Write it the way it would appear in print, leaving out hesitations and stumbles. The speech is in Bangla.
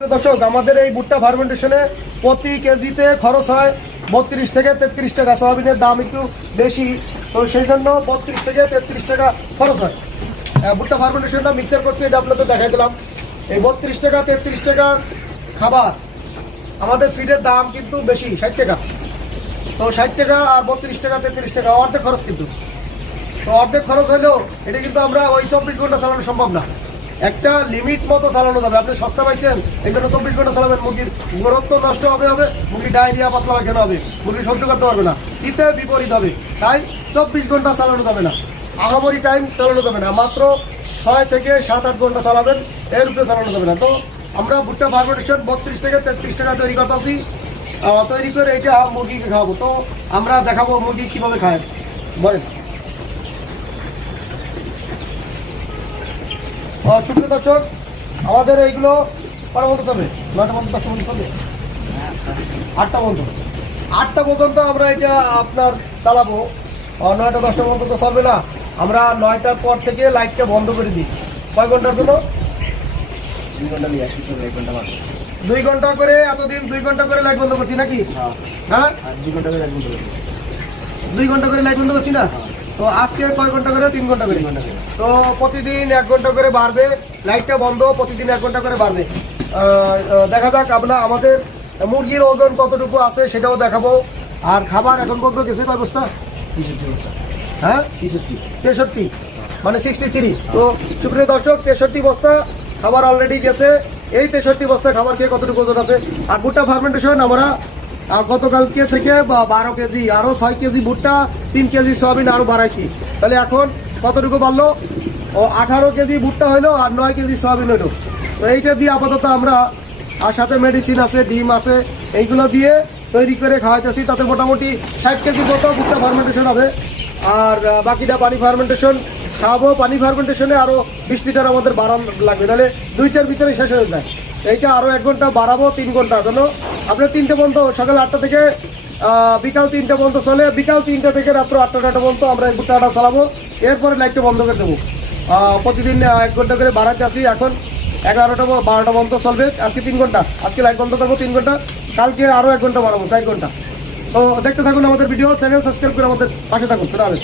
দর্শক, আমাদের এই ভুট্টা ফার্মেন্টেশনে প্রতি কেজিতে খরচ হয় 32 থেকে 33 টাকা। সয়াবিনের দাম একটু বেশি, তো সেই জন্য 32 থেকে 33 টাকা খরচ হয়। ভুট্টা ফার্মেন্টেশনটা মিক্সার করছে, এটা আপনাদের দেখাই দিলাম। এই 32 টাকা 33 টাকা খাবার, আমাদের ফিডের দাম কিন্তু বেশি 60 টাকা। তো 60 টাকা আর 32 টাকা 33 টাকা অর্ধেক খরচ কিন্তু। তো অর্ধেক খরচ হলেও এটা কিন্তু আমরা ওই 24 ঘন্টা চালানো সম্ভব না, একটা লিমিট মতো চালানো যাবে। আপনি সস্তা পাইছেন এই জন্য 24 ঘন্টা চালাবেন, মুরগির গ্রোথ নষ্ট হবে, মুরগির ডায়রিয়া পাতলা পায়খানা হবে, মুরগি সহ্য করতে পারবে না, শীতে বিপরীত হবে। তাই 24 ঘন্টা চালানো যাবে না, আহামরি টাইম চালানো যাবে না, মাত্র 6 থেকে 7-8 ঘন্টা চালাবেন, এর উপরে চালানো যাবে না। তো আমরা ভুট্টা ফার্মেন্টেশন 32 থেকে 33 টাকা তৈরি করতেছি, তৈরি করে এটা মুরগিকে খাওয়াবো। তো আমরা দেখাবো মুরগি কীভাবে খায়, বলেন। সুপ্রিয় দর্শক, আমাদের এইগুলো কটা বন্ধ চলবে? 9টা বন্ধ, 10টা বন্ধ চলবে, 8টা বন্ধ, 8টা পর্যন্ত আমরা এটা আপনার চালাবো। 9টা 10টা পর্যন্ত তো চলবে না, আমরা 9টার পর থেকে লাইটটা বন্ধ করে দিই। কয় ঘন্টার জন্য? 2 ঘন্টা নিয়ে আসি, 1 ঘন্টা মাত্র। 2 ঘন্টা করে, এতদিন 2 ঘন্টা করে লাইট বন্ধ করছি নাকি? হ্যাঁ, 2 ঘন্টা করে লাইট বন্ধ করছি। 2 ঘন্টা করে লাইট বন্ধ করছি না? তো আজকে কয় ঘন্টা করে? 3 ঘন্টা করে। তো প্রতিদিন 1 ঘন্টা করে বাড়বে, লাইটটা বন্ধ, প্রতিদিন 1 ঘন্টা করে বাড়বে। দেখা যাক আমরা আমাদের মুরগির ওজন কতটুকু আছে সেটাও দেখাবো। আর খাবার এখন পর্যন্ত গেছে কয় বস্তা? 63 বস্তা। হ্যাঁ, 63 মানে 63। তো সুপ্রিয় দর্শক, 63 বস্তা খাবার অলরেডি গেছে। এই 63 বস্তা খাবার খেয়ে কতটুকু ওজন আছে। আর ভুট্টা ফার্মেন্টেশন আমরা গতকালকে থেকে 12 কেজি, আরও 6 কেজি ভুট্টা, 3 কেজি সয়াবিন আরও বাড়াইছি। তাহলে এখন কতটুকু বাড়লো? 18 কেজি ভুট্টা হইলো আর 9 কেজি সয়াবিন হইলো। তো এইটা দিয়ে আপাতত আমরা, আর সাথে মেডিসিন আছে, ডিম আছে, এইগুলো দিয়ে তৈরি করে খাওয়াইতেছি। তাতে মোটামুটি 60 কেজি মতো ভুট্টা ফার্মেন্টেশন হবে। আর বাকিটা পানি ফার্মেন্টেশন খাওয়াবো। পানি ফার্মেন্টেশনে আরও 20 লিটার আমাদের বাড়ান লাগবে, নাহলে 2টার ভিতরে শেষ হয়ে যায়। এইটা আরও 1 ঘন্টা বাড়াবো, 3 ঘন্টার জন্য। আপনার 3টে পর্যন্ত, সকাল 8টা থেকে বিকাল 3টে পর্যন্ত চলে। বিকাল 3টা থেকে রাত্র 8টা পর্যন্ত আমরা এই ভুট্টাটা চালাবো। এরপরে লাইটটা বন্ধ করে দেবো। প্রতিদিন 1 ঘন্টা করে বাড়াতে আসি। এখন 11টা 12টা পর্যন্ত চলবে। আজকে 3 ঘন্টা, আজকে লাইট বন্ধ করবো 3 ঘন্টা, কালকে আরও 1 ঘন্টা বাড়াবো, 4 ঘন্টা। তো দেখতে থাকুন আমাদের ভিডিও, চ্যানেল সাবস্ক্রাইব করে আমাদের পাশে থাকুন। খুদা হাফেজ।